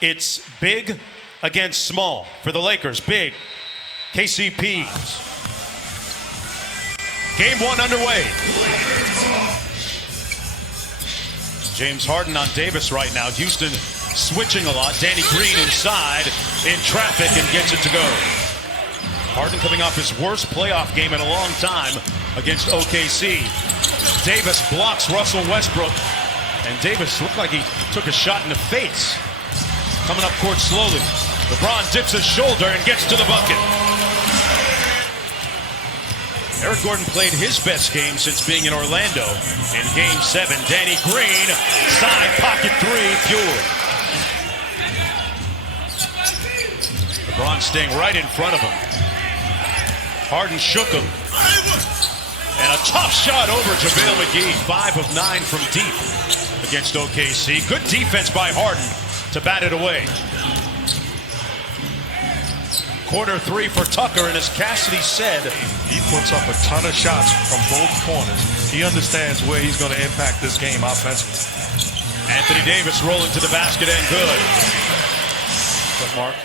It's big against small for the Lakers. Big. KCP. Game one underway. James Harden on Davis right now. Houston switching a lot. Danny Green inside in traffic and gets it to go. Harden coming off his worst playoff game in a long time against OKC. Davis blocks Russell Westbrook. And Davis looked like he took a shot in the face. Coming up court slowly. LeBron dips his shoulder and gets to the bucket. Eric Gordon played his best game since being in Orlando. In Game 7, Danny Green, side pocket three, pure. LeBron staying right in front of him. Harden shook him. And a tough shot over JaVale McGee. 5 of 9 from deep against OKC. Good defense by Harden to bat it away. Corner three for Tucker, and as Cassidy said, he puts up a ton of shots from both corners. He understands where he's going to impact this game offensively. Anthony Davis rolling to the basket and good. But Mark,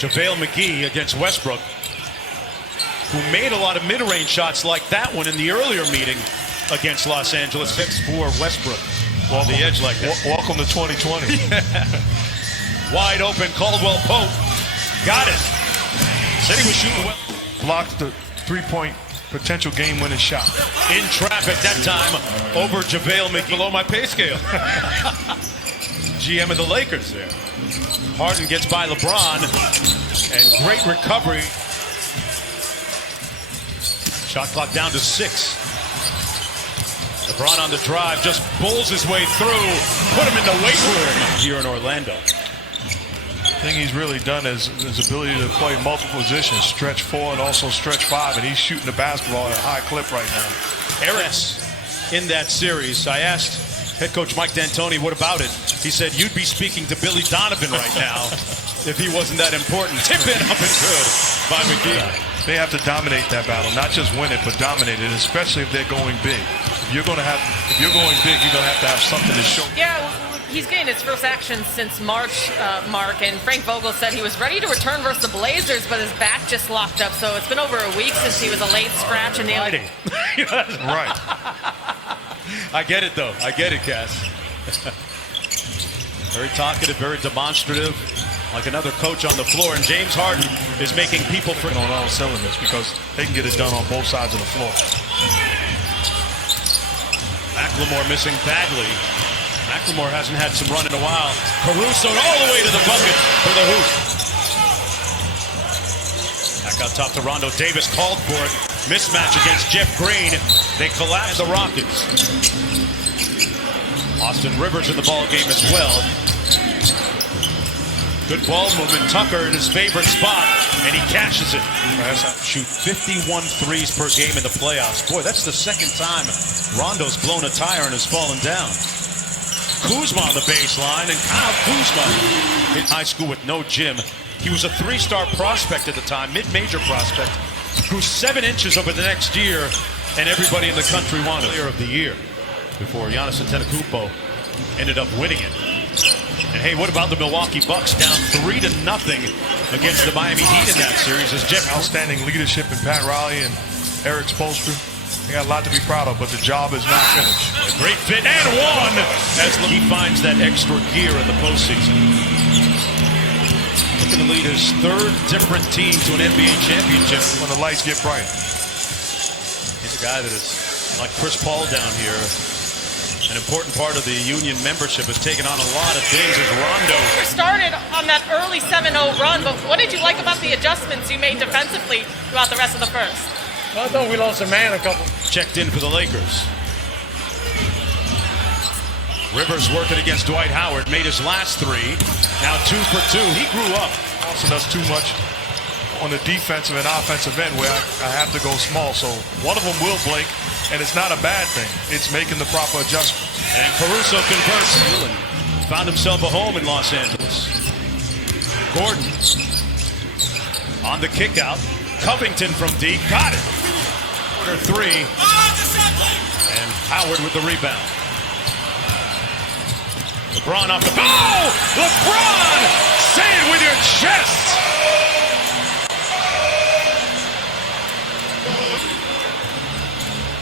JaVale McGee against Westbrook, who made a lot of mid-range shots like that one in the earlier meeting against Los Angeles. Picks for Westbrook on the edge like that. Welcome to 2020. Wide open, Caldwell Pope. Got it. Said he was shooting well. Blocked the three-point potential game-winning shot. In traffic that time over JaVale McGee. Below my pay scale. GM of the Lakers there. Harden gets by LeBron. And great recovery. Shot clock down to 6. LeBron on the drive, just bowls his way through. Put him in the weight room here in Orlando. The thing he's really done is his ability to play multiple positions, stretch 4 and also stretch 5, and he's shooting the basketball at a high clip right now. Eric's in that series. I asked head coach Mike D'Antoni, what about it? He said, you'd be speaking to Billy Donovan right now if he wasn't that important. Tip it up and good by McGee. They have to dominate that battle, not just win it, but dominate it, especially if they're going big. If you're going big, you're going to have something to show. Yeah. He's getting his first action since March, Mark, and Frank Vogel said he was ready to return versus the Blazers, but his back just locked up. So it's been over a week since he was a late scratch and nailed it. Right. I get it, though. I get it, Cass. Very talkative, very demonstrative, like another coach on the floor. And James Harden is making people on all cylinders because they can get it done on both sides of the floor. McLemore missing badly. McLemore hasn't had some run in a while. Caruso all the way to the bucket for the hoop. Back out top to Rondo. Davis called for it. Mismatch against Jeff Green. They collapse the Rockets. Austin Rivers in the ball game as well. Good ball movement. Tucker in his favorite spot, and he cashes it. Shoot 51 threes per game in the playoffs. Boy, that's the second time Rondo's blown a tire and has fallen down. Kuzma on the baseline, and Kyle Kuzma in high school with no gym. He was a 3-star prospect at the time, mid-major prospect. Grew 7 inches over the next year, and everybody in the country wanted Player of the Year before Giannis Antetokounmpo ended up winning it. And hey, what about the Milwaukee Bucks down 3-0 against the Miami Heat in that series? As Jeff outstanding leadership in Pat Riley and Eric Spoelstra. They got a lot to be proud of, but the job is not finished. A great fit and one as he finds that extra gear in the postseason. Looking to lead his 3rd different team to an NBA championship. When the lights get bright. He's a guy that is like Chris Paul down here. An important part of the Union membership has taken on a lot of things as Rondo. Started on that early 7-0 run, but what did you like about the adjustments you made defensively throughout the rest of the first? I thought we lost a man a couple. Checked in for the Lakers. Rivers working against Dwight Howard. Made his last 3. Now 2 for 2. He grew up. Costing us too much on the defensive and offensive end where I have to go small. So one of them will blink, and it's not a bad thing. It's making the proper adjustments. And Caruso converts. Found himself a home in Los Angeles. Gordon on the kick out. Covington from deep. Got it. Quarter 3. And Howard with the rebound. LeBron off the... Oh! LeBron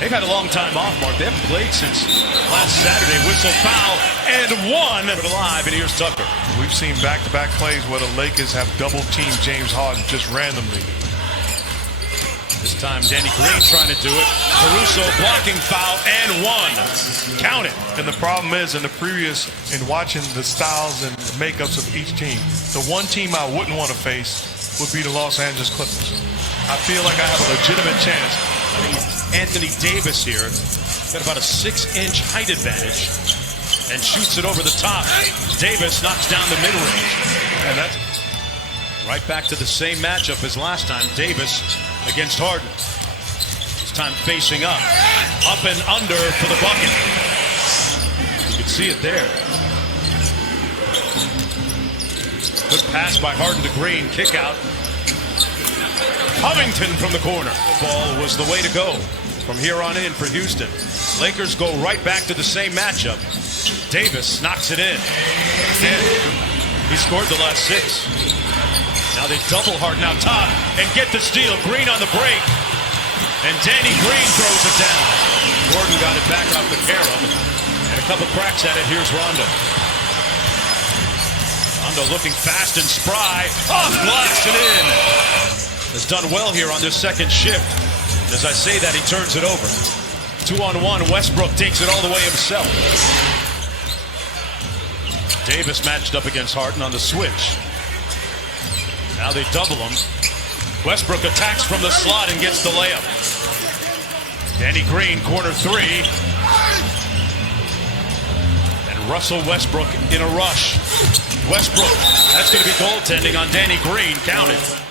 They've had a long time off, Mark. They haven't played since last Saturday. Whistle, foul, and one. But alive, and here's Tucker. We've seen back-to-back plays where the Lakers have double-teamed James Harden just randomly. This time, Danny Green trying to do it. Caruso blocking foul, and one. Count it. And the problem is, in watching the styles and makeups of each team, the one team I wouldn't want to face would be the Los Angeles Clippers. I feel like I have a legitimate chance. Anthony Davis here got about a 6-inch height advantage and shoots it over the top. Davis knocks down the mid-range. And that's right back to the same matchup as last time. Davis against Harden. This time facing up. Up and under for the bucket. You can see it there. Good pass by Harden to Green. Kick out. Covington from the corner. Ball was the way to go from here on in for Houston. Lakers go right back to the same matchup. Davis knocks it in. He scored the last 6. Now they double Harden out top and get the steal. Green on the break. And Danny Green throws it down. Gordon got it back off the carom. And a couple cracks at it. Here's Rondo. Rondo looking fast and spry. Off glass and in. Has done well here on this second shift. And as I say that, he turns it over. 2-on-1. Westbrook takes it all the way himself. Davis matched up against Harden on the switch. Now they double him. Westbrook attacks from the slot and gets the layup. Danny Green, corner 3. And Russell Westbrook in a rush. Westbrook, that's going to be goaltending on Danny Green. Count it.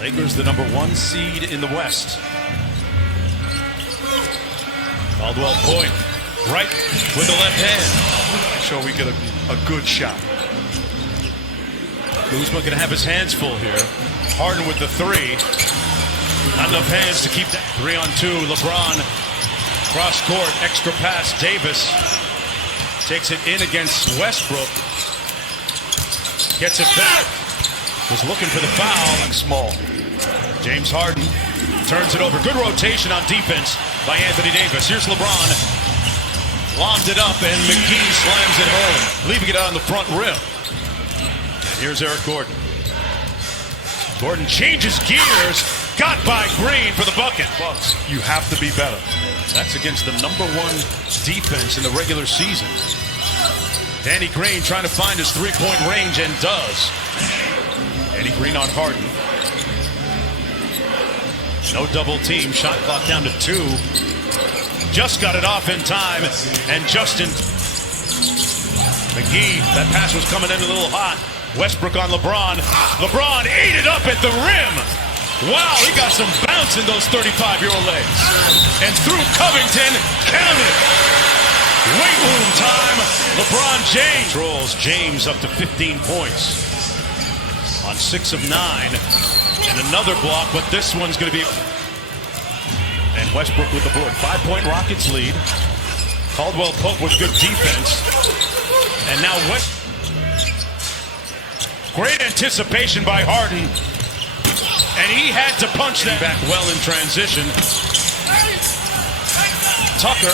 Lakers the number 1 seed in the West. Caldwell Pope, right with the left hand. sure we get a good shot. Kuzma going to have his hands full here. Harden with the 3. Not enough hands to keep that. 3-on-2. LeBron cross court, extra pass. Davis takes it in against Westbrook. Gets it back. Was looking for the foul. Small. James Harden turns it over. Good rotation on defense by Anthony Davis. Here's LeBron. Lobbed it up, and McGee slams it home, leaving it on the front rim. And here's Eric Gordon. Gordon changes gears. Got by Green for the bucket. Bucks, you have to be better. That's against the number 1 defense in the regular season. Danny Green trying to find his 3-point range, and does. Danny Green on Harden. No double team. Shot clock down to 2. Just got it off in time. And Justin McGee, that pass was coming in a little hot. Westbrook on LeBron. LeBron ate it up at the rim. Wow, he got some bounce in those 35-year-old legs. And through Covington, count it. Weight room time. LeBron James rolls James up to 15 points on 6 of 9. And another block, but this one's going to be... And Westbrook with the board. 5-point Rockets lead. Caldwell Pope with good defense. And now West. Great anticipation by Harden. And he had to punch that back well in transition. Tucker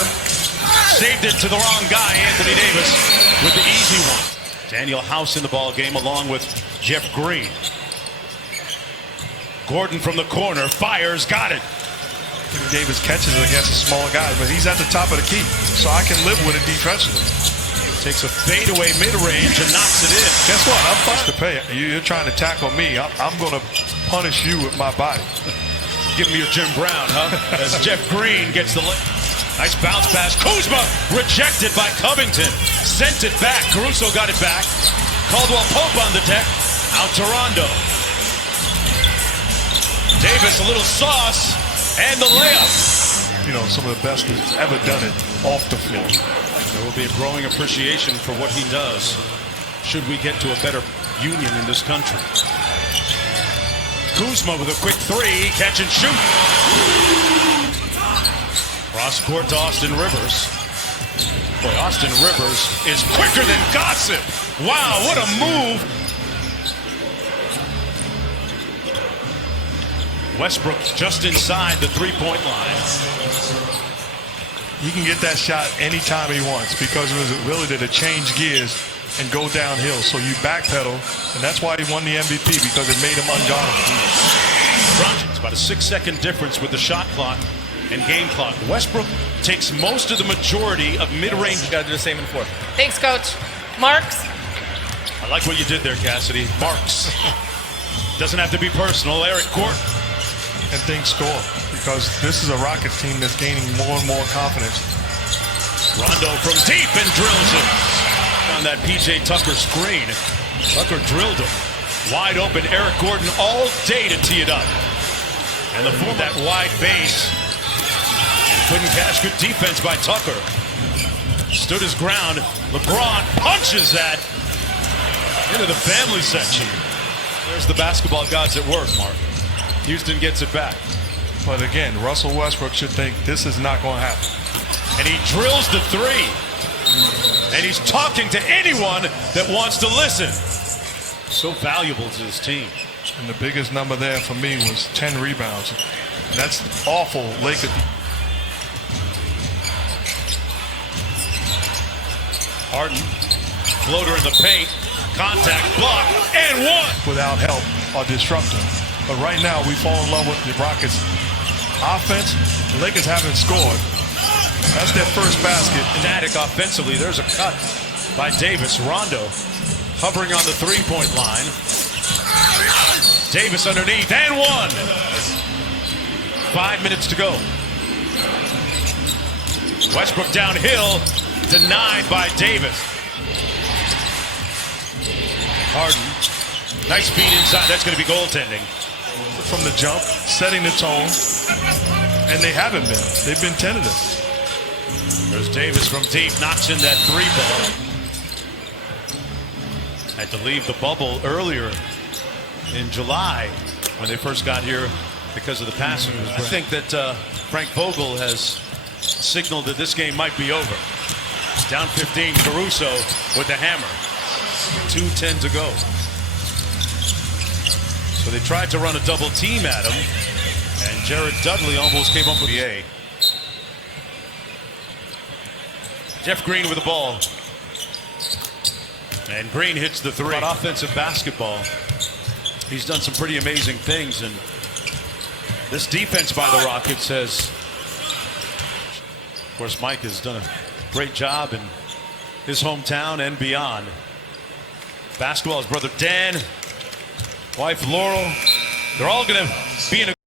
saved it to the wrong guy, Anthony Davis, with the easy one. Daniel House in the ball game along with Jeff Green. Gordon from the corner fires, got it. Davis catches it against a small guy, but he's at the top of the key, so I can live with it defensively. Takes a fadeaway mid-range and knocks it in. Guess what? I'm fine to pay. You're trying to tackle me. I'm going to punish you with my body. Give me your Jim Brown, huh? As Jeff Green gets the nice bounce pass. Kuzma rejected by Covington. Sent it back. Caruso got it back. Caldwell Pope on the deck. Out to Rondo. Davis, a little sauce. And the layup. You know, some of the best who's ever done it off the floor. There will be a growing appreciation for what he does should we get to a better union in this country. Kuzma with a quick 3, catch and shoot. Cross court to Austin Rivers. Boy, Austin Rivers is quicker than gossip. Wow, what a move. Westbrook just inside the three-point line. He can get that shot anytime he wants because of his ability to change gears and go downhill. So you backpedal, and that's why he won the MVP, because it made him unguardable. It's about a 6-second difference with the shot clock and game clock. Westbrook takes most of the majority of mid-range. Got to do the same in fourth. Thanks, Coach. Marks. I like what you did there, Cassidy. Marks. Doesn't have to be personal. Eric Gordon. And things score, because this is a Rockets team that's gaining more and more confidence. Rondo from deep and drills it. On that P.J. Tucker screen. Tucker drilled him. Wide open. Eric Gordon all day to tee it up. And the that wide base. Couldn't cash. Good defense by Tucker. Stood his ground. LeBron punches that into the family section. There's the basketball gods at work, Mark. Houston gets it back. But again, Russell Westbrook should think this is not going to happen. And he drills the three. And he's talking to anyone that wants to listen. So valuable to his team. And the biggest number there for me was 10 rebounds. That's awful. Lakers. Harden, floater in the paint, contact, block, and one. Without help or disruptor. But right now we fall in love with the Rockets offense. The Lakers haven't scored. That's their first basket. Static offensively. There's a cut by Davis. Rondo hovering on the three-point line. Davis underneath, and one. 5 minutes to go. Westbrook downhill, denied by Davis. Harden, nice feed inside. That's going to be goaltending. From the jump, setting the tone, and they haven't been. They've been tentative. There's Davis from deep, knocks in that three ball. Had to leave the bubble earlier in July when they first got here because of the passing. I think that Frank Vogel has signaled that this game might be over. Down 15, Caruso with the hammer. 2:10 to go. So they tried to run a double team at him, and Jared Dudley almost came up with the A. Jeff Green with the ball. And Green hits the three. About offensive basketball. He's done some pretty amazing things, and this defense by the Rockets has, of course, Mike has done a great job in his hometown and beyond. Basketball, his brother Dan, wife Laurel, they're all going to be in a